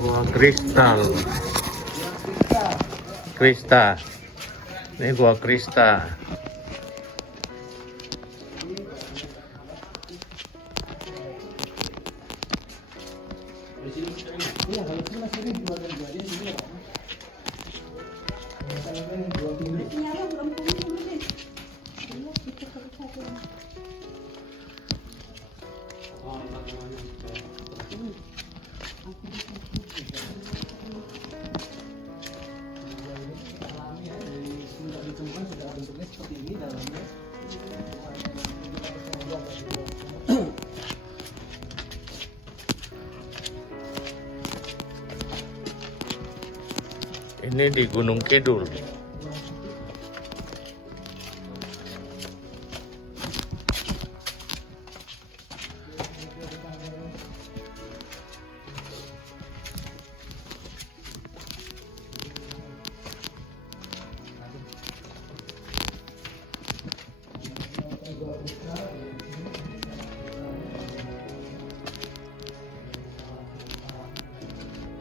Gua Kristal. Krista. Ini gua Krista. Ini di Gunung Kidul.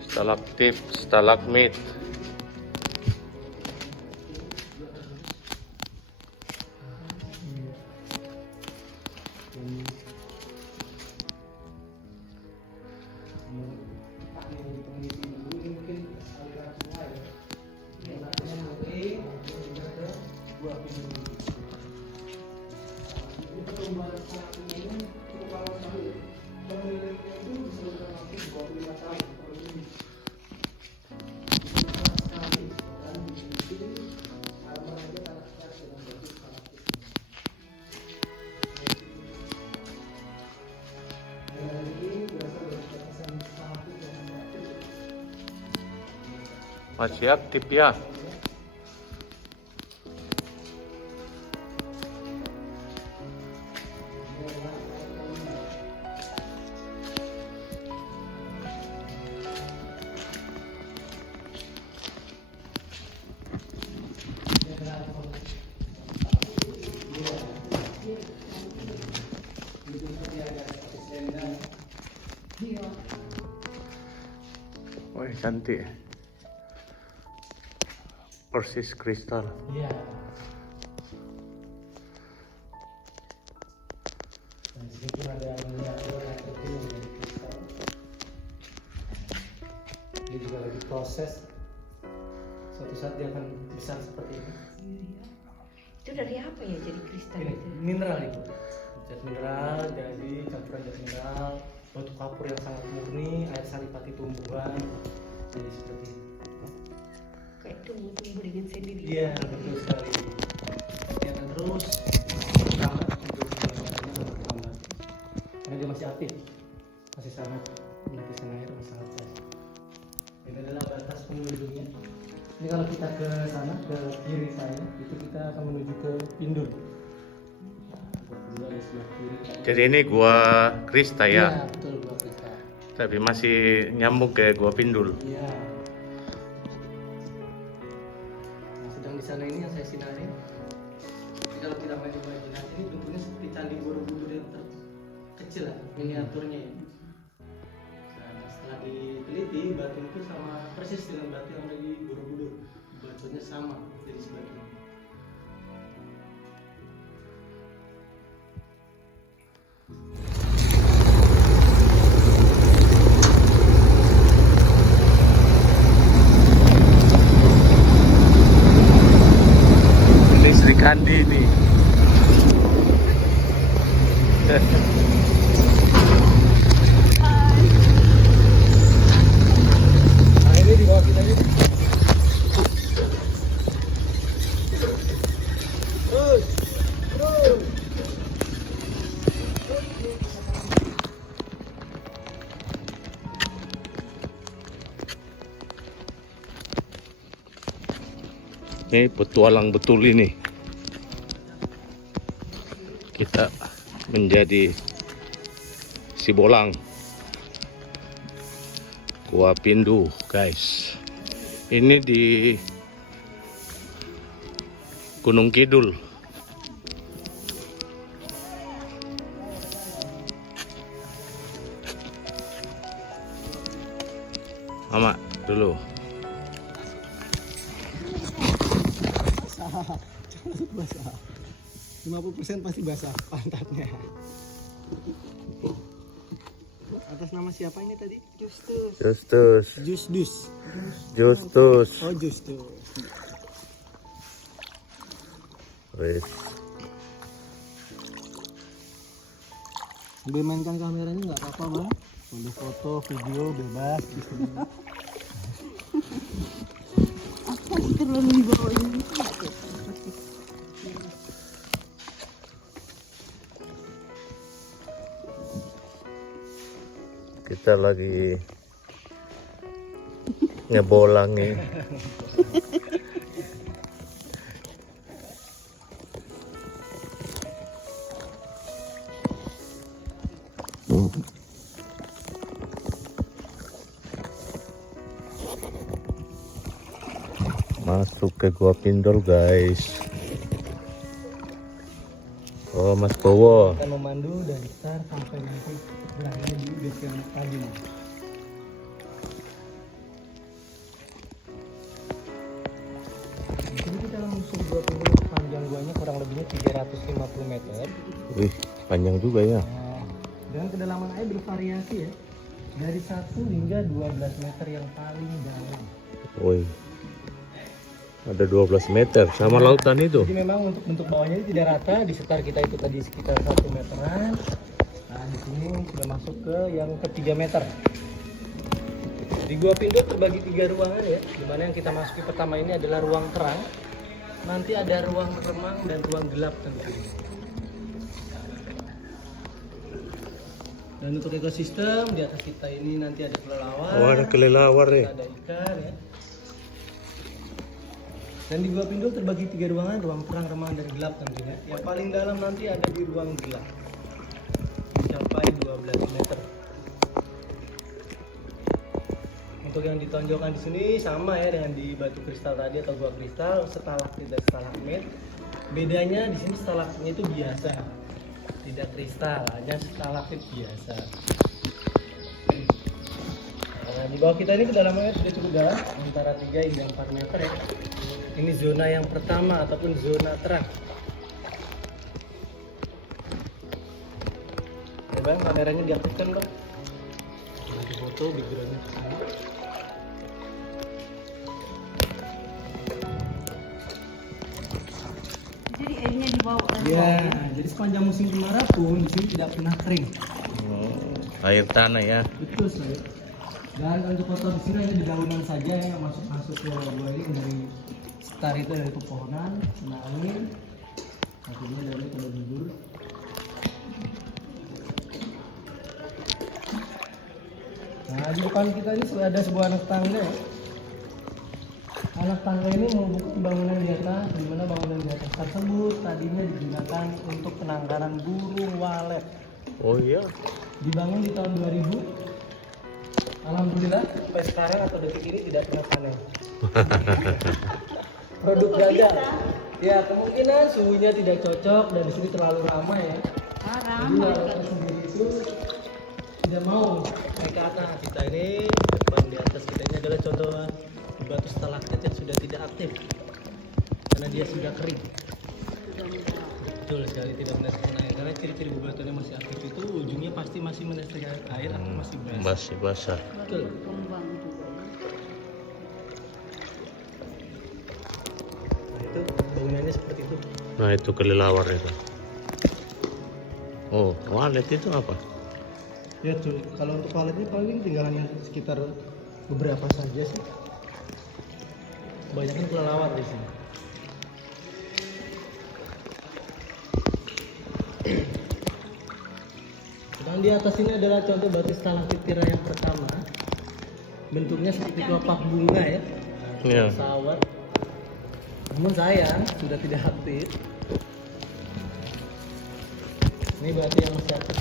Stalaktit, stalagmit. Masih aktif ya. Wah, cantik. Persis kristal. Iya. Nah, di sini pun ada miniatur yang kecil dari kristal. Ini juga lagi proses. Suatu saat dia akan besar seperti ini. Itu dari apa ya jadi kristal Ini itu? mineral itu. Zat mineral, jadi campuran zat mineral, batu kapur yang sangat murni, air saripati tumbuhan. Jadi seperti ini. Kayak tumbuh-tumbuh dengan sendiri. Iya, betul sekali. Dia akan terus bertambah untuk pengembangannya sangat bertambah. Karena dia masih aktif, masih sangat melakukan air, masih sangat fresh. Ini adalah batas pengunjungnya. Ini kalau kita ke sana, ke kiri saya, itu kita akan menuju ke Pindul. Pindul di sebelah kiri. Jadi ini gua Krista Iya, ya. betul Gua Krista. Tapi masih nyambung ke gua Pindul. Iya. Nah, sedang di sana ini yang saya sinarin. Jadi kalau kita main di imajinasi ini bentuknya seperti candi Borobudur yang kecil lah, miniaturnya ya. Nah, setelah diteliti batu itu sama persis dengan batu yang ada di Borobudur. Batunya sama jadi seperti ini. Ini Sri Kandi nih. Nah ini di bawah kita ini. Ini petualang betul ini. Kita menjadi si Bolang. Gua Pindu, guys. Ini di Gunung Kidul. Mama dulu. Basah. 50% pasti basah pantatnya. Atas nama siapa ini tadi? Justus. Justus. Justus. Justus. Oh, Justus. Wes. Sambil mainkan kameranya nggak apa-apa bang. Boleh foto, video bebas di sini. Apa sih terlalu di bawah ini? Kita lagi ngebolang nih. Masuk ke Gua Pindol guys. Oh Mas Bowo. Kita memandu dari start sampai nanti berakhir di base camp tadi. Di sini kita langsung Gua Pindol, panjang guanya kurang lebihnya 350 meter. Wih, panjang juga ya. Nah, dan kedalaman air bervariasi ya. Dari 1 hingga 12 meter yang paling dalam. Wih. Ada 12 meter sama lautan itu. Jadi memang untuk bentuk bawahnya ini tidak rata, di sekitar kita itu tadi sekitar 1 meteran. Nah, di sini sudah masuk ke yang ke 3 meter. Di Gua Pindol terbagi 3 ruangan ya, dimana yang kita masuki pertama ini adalah ruang terang. Nanti ada ruang remang dan ruang gelap tentunya. Dan untuk ekosistem di atas kita ini nanti ada kelelawar. Oh, ada kelelawar ya. Ada ikan ya. Dan di Gua Pindol terbagi 3 ruangan, ruang terang, remang, dan gelap tentunya. Yang paling dalam nanti ada di ruang gelap, mencapai 12 meter. Untuk yang ditonjolkan di sini sama ya dengan di batu kristal tadi atau gua kristal, stalaktit dan stalagmit. Bedanya di sini stalagmitnya itu biasa, tidak kristal, hanya stalaktit biasa. Nah, di bawah kita ini kedalamannya sudah cukup dalam, antara 3 hingga 4 meter ya. Ini zona yang pertama ataupun zona terang. Ya bang, kameranya diaktifkan bang. Lagi foto backgroundnya. Jadi airnya dibawa dari Ya, bawah. jadi sepanjang musim kemarau pun di sini tidak pernah kering. Oh, air tanah ya. Betul sekali. Dan untuk foto di sini hanya dedaunan saja yang masuk ke gua ini dari sekitar itu dari pepohonan, kena angin, akhirnya dari pada gugur. Nah di depan kita ini sudah ada sebuah anak tangga ya. Anak tangga ini menghubungkan bangunan di atas, di mana bangunan di atas tersebut tadinya digunakan untuk penangkaran burung walet. Oh iya. Dibangun di tahun 2000. Alhamdulillah sampai sekarang atau detik ini tidak pernah panen. Produk gagal. Ya kemungkinan suhunya tidak cocok dan di sini terlalu ramai ya. Jadi lalat sendiri itu tidak mau naik ke atas. Kita ini depan di atas kita ini adalah contoh batu stalaktit yang sudah tidak aktif karena dia sudah kering. Betul sekali, tidak menetes air karena ciri-ciri bebatuannya masih aktif itu ujungnya pasti masih menetes air atau masih basah. Masih basah. Betul. Kembang juga. Nah itu bangunannya seperti itu. Nah itu kelelawar itu. Oh, walet itu apa? Ya cuy, kalau untuk paletnya paling tinggal hanya sekitar beberapa saja sih. Banyaknya kelelawar di sini. Dan di atas ini adalah contoh batu stalaktit tirai yang pertama. Bentuknya seperti kelopak bunga ya. Iya. Sawar. Namun sayang sudah tidak aktif. Ini batu yang masih aktif.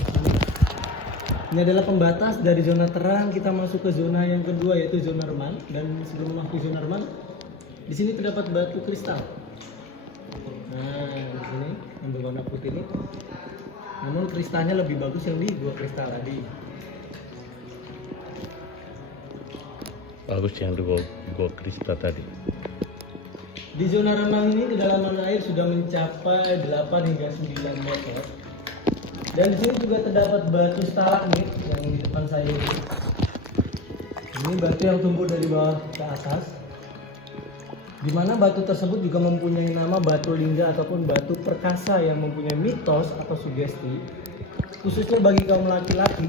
Ini adalah pembatas dari zona terang kita masuk ke zona yang kedua yaitu zona remang. Dan sebelum masuk zona remang, di sini terdapat batu kristal. Nah, di sini yang berwarna putih ini. Namun kristalnya lebih bagus yang di gua kristal tadi. Bagus yang di gua Krista tadi. Di zona renang ini kedalaman air sudah mencapai 8 hingga 9 meter. Dan di sini juga terdapat batu stalagmit yang di depan saya ini. Ini batu yang tumbuh dari bawah ke atas. Di mana batu tersebut juga mempunyai nama batu lingga ataupun batu perkasa yang mempunyai mitos atau sugesti, khususnya bagi kaum laki-laki.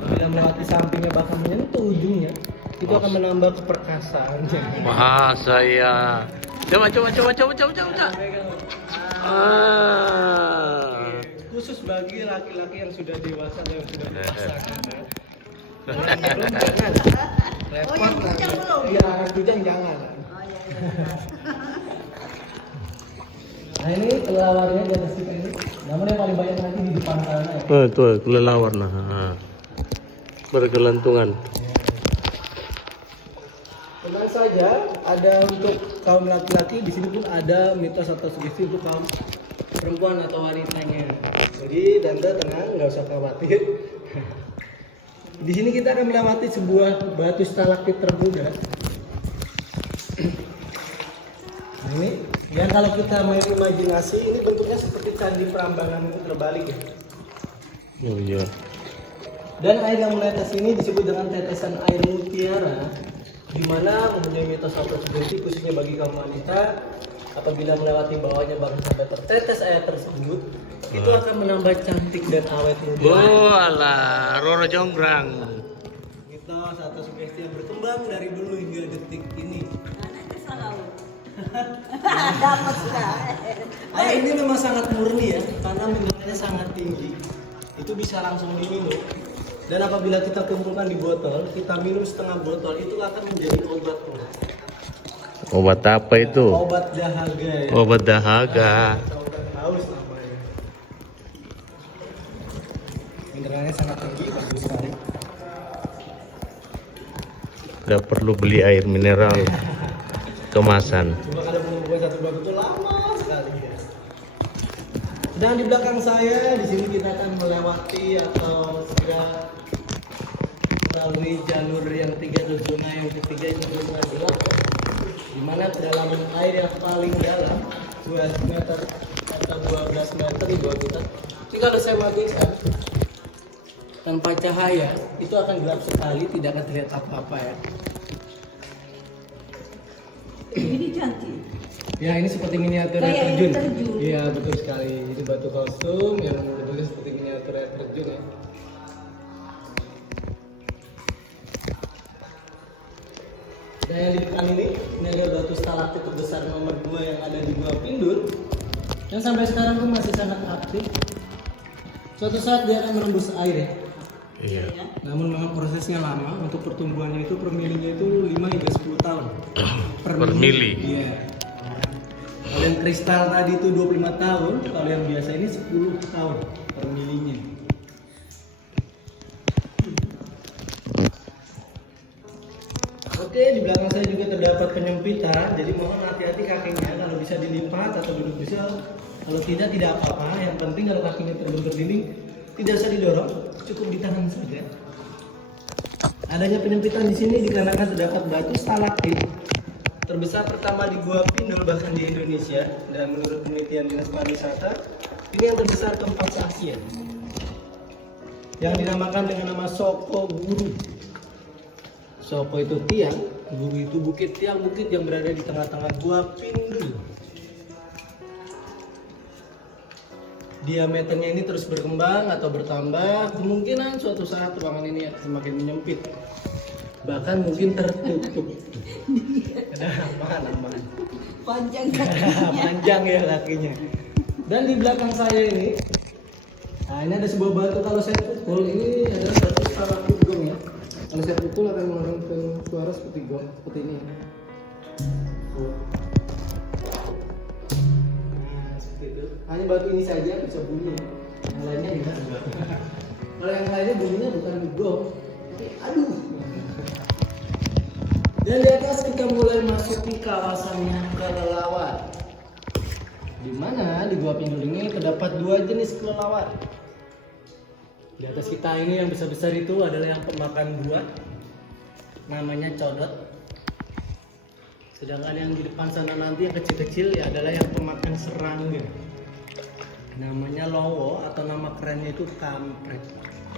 Bila melewati sampingnya bahkan menyentuh ujungnya, itu akan menambah keperkasaannya. Wah, saya. Coba. Khusus bagi laki-laki yang sudah dewasa dan yang sudah dipasangkan. Oh, yang bujang belum? Iya, bujang jangan. Oh iya. Nah ini kelawarnya di atas kita ini. Namun yang paling banyak nanti di depan sana ya. Tuh, kelelawar nah. Bergelantungan. Tenang saja, ada untuk kaum laki-laki, di sini pun ada mitos atau sugesti untuk kaum perempuan atau wanitanya. Jadi tante tenang, nggak usah khawatir. Di sini kita akan melewati sebuah batu stalaktit termuda. Nah ini, yang kalau kita main imajinasi, ini bentuknya seperti candi Prambanan itu terbalik ya. Oh iya. Dan air yang menetes ini disebut dengan tetesan air mutiara, di mana mempunyai mitos atau sugesti khususnya bagi kaum wanita. Apabila melewati bawahnya bahkan sampai tertetes air tersebut, itu akan menambah cantik dan awet muda. Oh alah, Roro Jonggrang. Mitos atau sugesti yang berkembang dari dulu hingga detik ini. Anaknya salah. Dapat sudah. Air ini memang sangat murni ya, karena mineralnya sangat tinggi. Itu bisa langsung diminum. Dan apabila kita kumpulkan di botol, kita minum setengah botol, itu akan menjadi obat. Obat apa itu? Obat dahaga ya. Obat dahaga. Obat haus namanya. Mineralnya sangat tinggi, bagus sekali. Gak perlu beli air mineral kemasan. Cuma kalau mau buat satu botol itu lama sekali ya. Dan di belakang saya, di sini kita akan melewati atau segera melalui jalur yang tiga, zona yang ketiga itu adalah di mana kedalaman air yang paling dalam 12 meter atau 12 meter di bawah kita. Jadi kalau saya matikan tanpa cahaya itu akan gelap sekali, tidak akan terlihat apa-apa ya. Ini cantik. Ya ini seperti miniatur air Kayak air terjun. terjun. Iya betul sekali. Ini batu kostum yang bentuknya seperti miniatur air terjun ya. Dan yang di depan ini adalah batu stalaktit terbesar nomor 2 yang ada di Gua Pindul. Yang sampai sekarang pun masih sangat aktif. Suatu saat dia akan menembus air ya. Iya. Namun memang prosesnya lama. Untuk pertumbuhannya itu per milinya itu 5 hingga 10 tahun. Per mili. Iya. Kalau yang kristal tadi itu 25 tahun, kalau yang biasa ini 10 tahun per milinya. Oke, di belakang saya juga terdapat penyempitan, jadi mohon hati-hati kakinya kalau bisa dilipat atau duduk bisa. Kalau tidak apa-apa. Yang penting kalau kakinya terbentur dinding, tidak usah didorong, cukup ditahan saja. Adanya penyempitan di sini dikarenakan terdapat batu stalaktit terbesar pertama di Gua Pindul bahkan di Indonesia, dan menurut penelitian Dinas Pariwisata ini yang terbesar keempat se Asia, yang dinamakan dengan nama Soko Guru. Soko itu tiang, Guru itu bukit, tiang bukit yang berada di tengah-tengah Gua Pindul. Diameternya ini terus berkembang atau bertambah, kemungkinan suatu saat ruangan ini semakin menyempit, bahkan mungkin tertutup. Aman. Panjang kakinya. Panjang ya kakinya. Dan di belakang saya ini, nah ini ada sebuah batu, kalau saya pukul ini adalah batu stalaktit gong ya. Kalau saya pukul akan mengeluarkan suara seperti gong, seperti ini. Nah, seperti itu. Hanya batu ini saja bisa bunyi, yang lainnya tidak. Kalau yang lainnya bunyinya bukan gong, tapi aduh. Dan di atas kita mulai masuki kawasannya kelelawar, di mana di Gua Pindul ini terdapat 2 jenis kelelawar. Di atas kita ini yang besar-besar itu adalah yang pemakan buah. namanya codot. Sedangkan yang di depan sana nanti yang kecil-kecil ya adalah yang pemakan serangga. Namanya lowo atau nama kerennya itu kampret.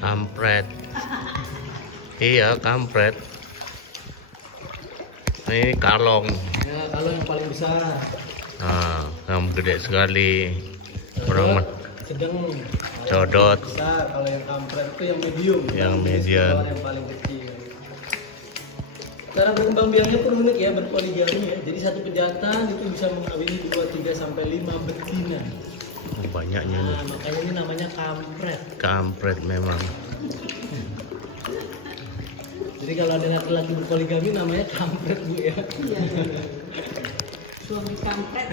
Kampret. Iya, kampret. Ini kalong. Ya, kalau yang paling besar. Nah, yang gede sekali. Orang Sedang. codot. Besar. Kalau yang kampret itu yang medium. Yang medium. Yang paling kecil. Cara berkembang biaknya pun unik ya, berpoligami ya. Jadi satu pejantan itu bisa mengawini 2, 3 sampai 5 betina. Oh, banyaknya nih. Nah, makanya ini namanya kampret. Kampret memang. Jadi kalau ada laki-laki berpoligami namanya kampret bu ya. Iya. Suami kampret.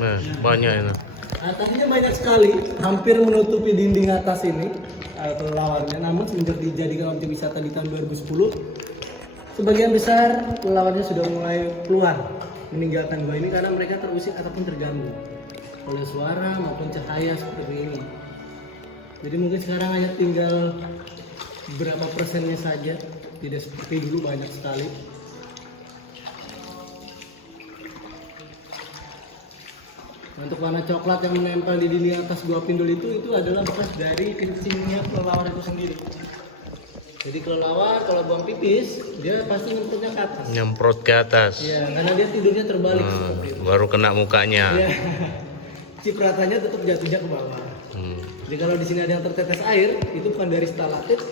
Nah, banyak ini. Atasnya banyak sekali, hampir menutupi dinding atas ini kelelawarnya. Namun semenjak dijadikan objek wisata di tahun 2010, sebagian besar kelelawarnya sudah mulai keluar meninggalkan gua ini karena mereka terusik ataupun terganggu oleh suara maupun cahaya seperti ini. Jadi mungkin sekarang hanya tinggal berapa persennya saja, tidak seperti dulu banyak sekali. Untuk warna coklat yang menempel di dinding atas gua pindul itu adalah bekas dari kencingnya kelelawar itu sendiri. Jadi kelelawar kalau buang pipis dia pasti nyemprotnya ke atas. Nyemprot ke atas. Ya, karena dia tidurnya terbalik seperti itu. Baru kena mukanya. Ya. Cipratannya tetap jatuhnya ke bawah. Jadi kalau di sini ada yang tertetes air, itu bukan dari stalaktit,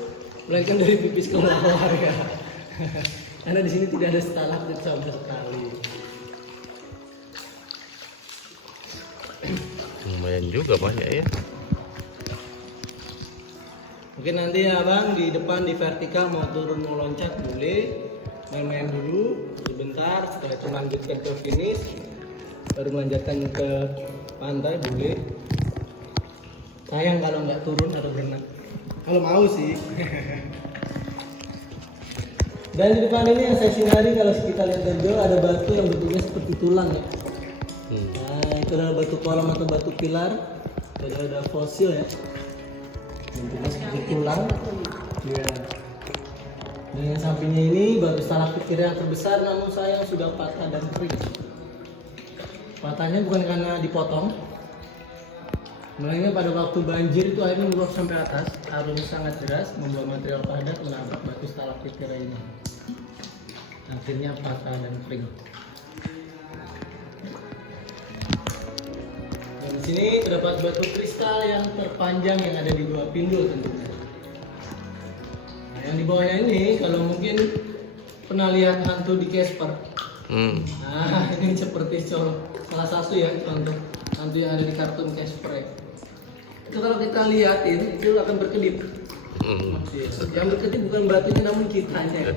melainkan dari pipis kelelawar ya. Karena di sini tidak ada stalaktit sama sekali. Lumayan juga banyak ya. Mungkin nanti ya bang di depan di vertikal mau turun mau loncat boleh, main-main dulu sebentar, setelah itu lanjutkan ke finish, baru melanjutkan ke pantai boleh. Sayang kalau nggak turun atau berenang. Kalau mau sih. Dan di depan ini yang saya singari kalau kita lihat dari jauh ada batu yang bentuknya seperti tulang ya. Nah, itu adalah batu kolam atau batu pilar. Ada fosil ya. Bentuknya seperti tulang. Ya. Dan yang sampingnya ini batu stalaktit yang terbesar namun sayang sudah patah dan kering. Patahnya bukan karena dipotong, melainkan pada waktu banjir itu airnya meluap sampai atas, arus sangat deras membawa material padat menabrak batu stalaktit ini. Akhirnya patah dan kering. Dan di sini terdapat batu kristal yang terpanjang yang ada di Gua Pindul tentunya. Nah, yang di bawahnya ini kalau mungkin pernah lihat hantu di Casper. Nah, ini seperti salah satu ya contoh hantu yang ada di kartun Casper ya. Itu kalau kita lihatin itu akan berkedip. Yang berkedip bukan batunya namun kitanya.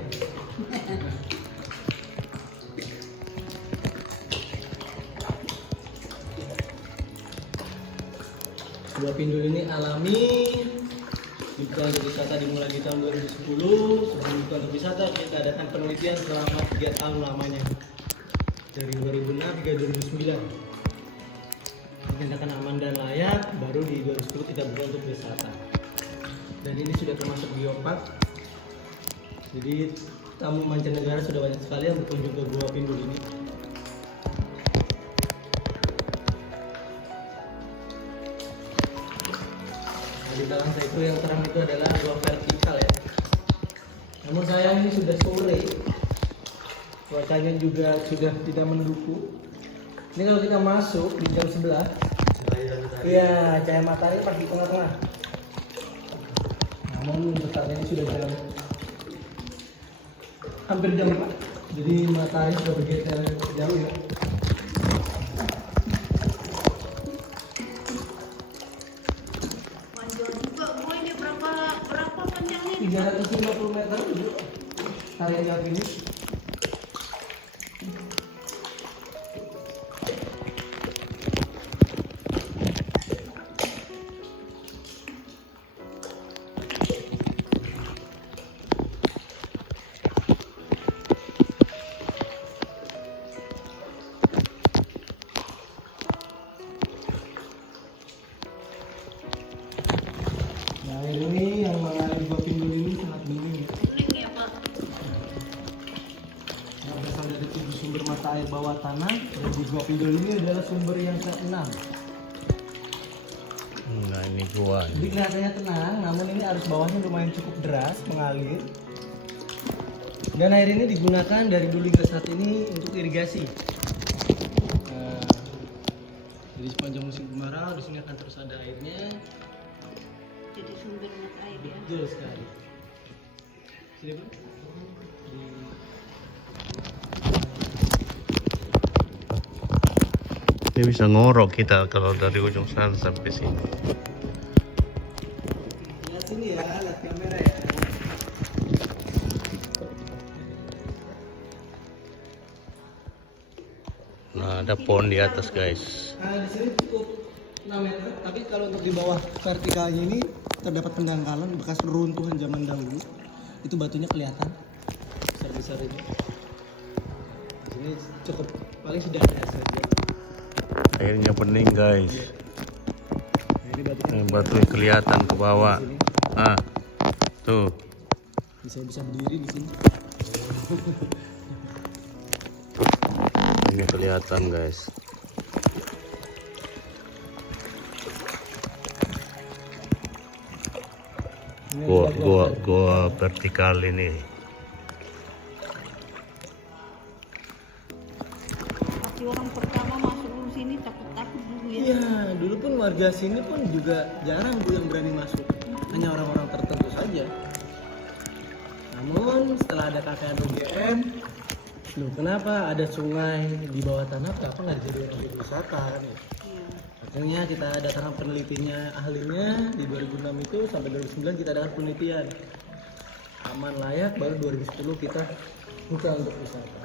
Gua Pindul ini alami, dibuka untuk wisata dimulai di tahun 2010. Sebelum dibuka untuk wisata kita adakan penelitian selama 3 tahun lamanya, dari 2006 hingga 2009. Dinyatakan aman dan layak, baru di 2010 kita buka untuk wisata. Dan ini sudah termasuk geopark. Jadi tamu mancanegara sudah banyak sekali yang berkunjung ke Gua Pindul ini. Nah, di belakang saya itu yang terang itu adalah gua vertikal ya. Namun sayang ini sudah sore, cuacanya juga sudah tidak mendukung. Ini kalau kita masuk di jam 11, iya cahaya matahari pas di tengah-tengah. Namun untuk saat ini sudah jam hampir jam 4, jadi matahari sudah bergeser jauh ya. Panjang juga gua ini berapa panjangnya? 350 meter itu area ini. Gua Pidol ini adalah sumber yang keenam. Nah ini gua. Jadi kelihatannya tenang, namun ini arus bawahnya lumayan cukup deras mengalir. Dan air ini digunakan dari dulu hingga saat ini untuk irigasi. Nah, jadi sepanjang musim kemarau di sini akan terus ada airnya. Jadi sumber mata air ya. Betul sekali. Sini Bang. Ini bisa ngorok kita kalau dari ujung sana sampai sini. Lihat sini ya, lihat kamera ya. Nah ada pohon di atas guys. Nah, di sini cukup 6 meter, tapi kalau untuk di bawah vertikalnya ini terdapat pendangkalan bekas reruntuhan zaman dahulu. Itu batunya kelihatan besar-besar ini. Di sini cukup paling sederhana saja. Airnya bening guys. Nah, ini Yang batu kelihatan ke bawah. Ah, tuh. bisa berdiri di sini. Ini kelihatan guys. Ini Gua vertikal ini. Pasti orang pertama masuk dulu sini takut-takut dulu ya. Iya, dulu pun warga sini pun juga jarang Bu yang berani masuk. Hanya orang-orang tertentu saja. Namun setelah ada KKN UGM, loh kenapa ada sungai di bawah tanah, kenapa nggak dijadikan objek wisata kan ya? Iya. Akhirnya kita datangkan penelitinya, ahlinya di 2006 itu sampai 2009 kita adakan penelitian. Aman layak, baru 2010 kita buka untuk wisata.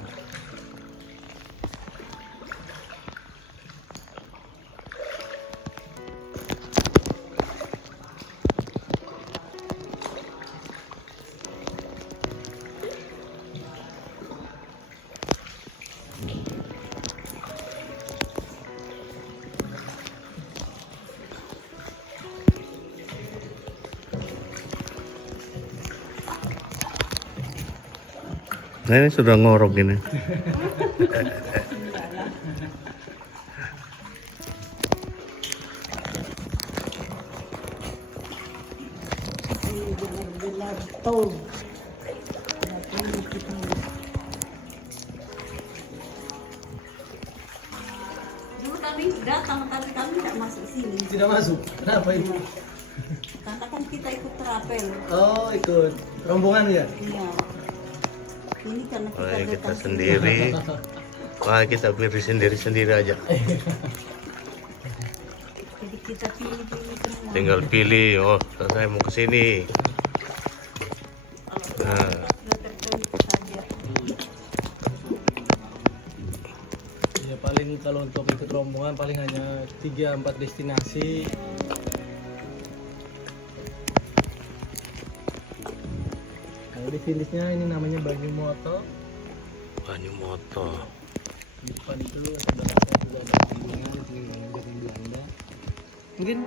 Nah ini sudah ngorok ini. Ini benar-benar tahu. Dulu kami datang tapi kami tidak masuk sini. Tidak masuk. Kenapa itu? Karena kan kita ikut terapel. Oh, ikut rombongan ya? Iya. Ini karena kita Wah, kita datang sendiri. Wah kita beli sendiri aja. Jadi kita pilih-pilih semua. Tinggal pilih. Oh saya mau ke sini. Kalau Nah. sudah tertentu saja. Ya paling kalau untuk ikut rombongan paling hanya 3-4 destinasi. Kalau di finishnya ini namanya Banyu Moto. Banyu Moto. Di depan itu sebelah saya juga ada gedungnya, di sini Belanda. Mungkin